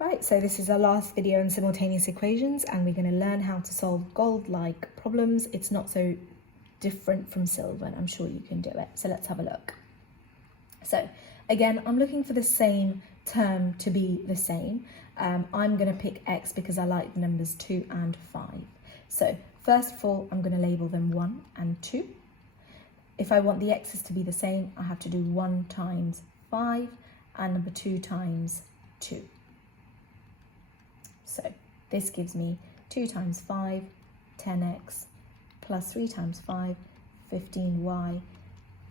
Right, so this is our last video on simultaneous equations, and we're going to learn how to solve gold-like problems. It's not so different from silver, and I'm sure you can do it. So let's have a look. So again, I'm looking for the same term to be the same. I'm going to pick x because I like the numbers 2 and 5. So first of all, I'm going to label them 1 and 2. If I want the x's to be the same, I have to do 1 times 5 and number 2 times 2. So this gives me 2 times 5, 10x, plus 3 times 5, 15y,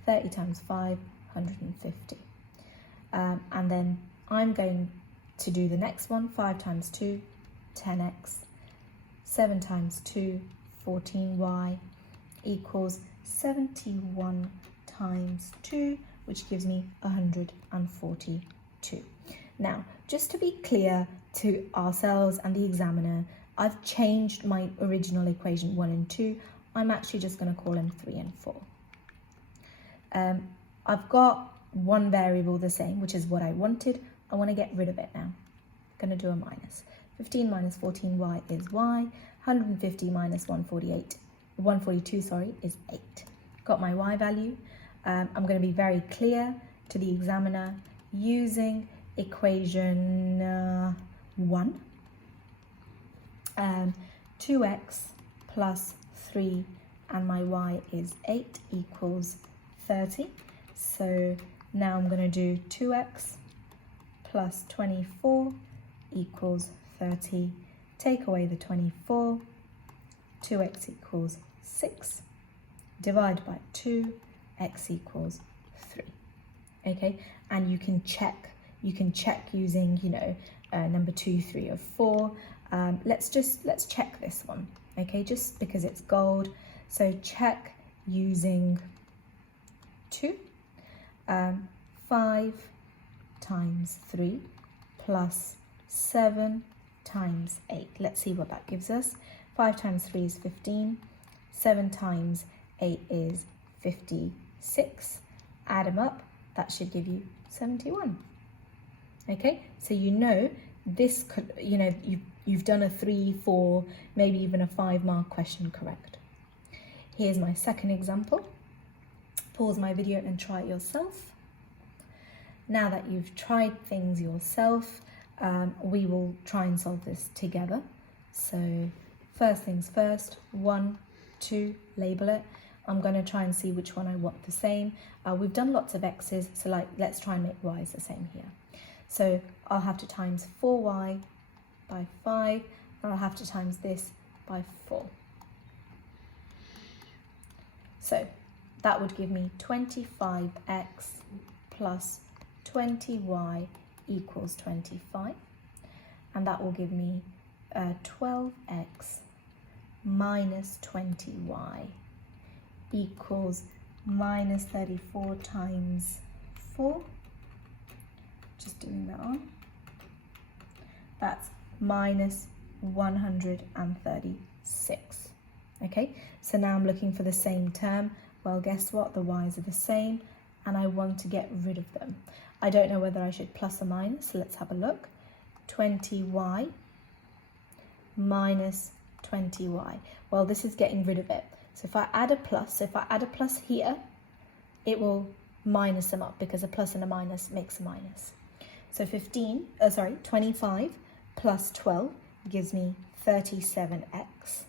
30 times 5, 150. And then I'm going to do the next one, 5 times 2, 10x, 7 times 2, 14y, equals 71 times 2, which gives me 142. Now, just to be clear to ourselves and the examiner, I've changed my original equation 1 and 2. I'm actually just going to call them 3 and 4. I've got one variable the same, which is what I wanted. I want to get rid of it now. I'm going to do a minus. 15 minus 14y is y. 150 minus 142, is 8. Got my y value. I'm going to be very clear to the examiner using equation 1. 2x plus 3 and my y is 8 equals 30. So now I'm going to do 2x plus 24 equals 30. Take away the 24. 2x equals 6. Divide by 2. X equals 3. Okay, and you can check using, number 2, 3, or 4. Let's check this one, okay, just because it's gold. So check using 2. 5 times 3 plus 7 times 8. Let's see what that gives us. 5 times 3 is 15. 7 times 8 is 56. Add them up. That should give you 71. Okay, so this could, you've done a 3, 4, maybe even a 5-mark question correct. Here's my second example. Pause my video and try it yourself. Now that you've tried things yourself, we will try and solve this together. So first things first, 1, 2, label it. I'm going to try and see which one I want the same. We've done lots of x's, so let's try and make y's the same here. So I'll have to times 4y by 5, and I'll have to times this by 4. So that would give me 25x plus 20y equals 25. And that will give me 12x minus 20y equals minus 34 times 4. Just doing that on. That's minus 136. Okay, so now I'm looking for the same term. Well, guess what? The y's are the same, and I want to get rid of them. I don't know whether I should plus or minus, so let's have a look. 20y minus 20y. Well, this is getting rid of it. So if I add a plus, here, it will minus them up because a plus and a minus makes a minus. So 25 plus 12 gives me 37x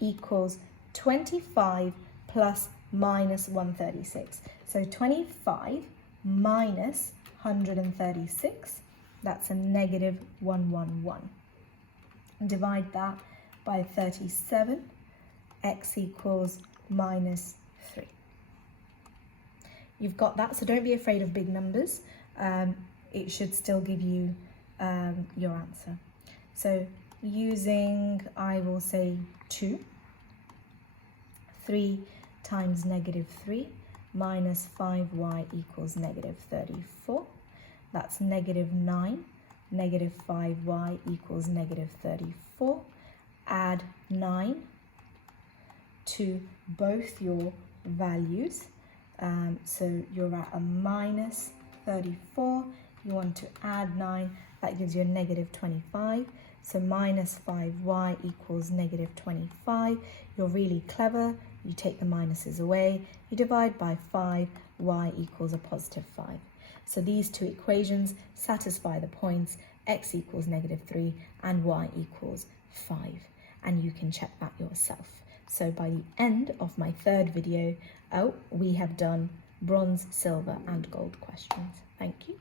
equals 25 plus minus 136. So 25 minus 136, that's a negative 111. Divide that by 37, x equals minus 3. You've got that, so don't be afraid of big numbers. It should still give you your answer. So using, I will say 2, 3 times negative 3 minus 5y equals negative 34. That's negative 9. Negative 5y equals negative 34. Add 9 to both your values. So you're at a minus 34. you want to add 9, that gives you a negative 25. So minus 5y equals negative 25. You're really clever. You take the minuses away. You divide by 5, y equals a positive 5. So these two equations satisfy the points x equals negative 3 and y equals 5. And you can check that yourself. So by the end of my third video, we have done bronze, silver and gold questions. Thank you.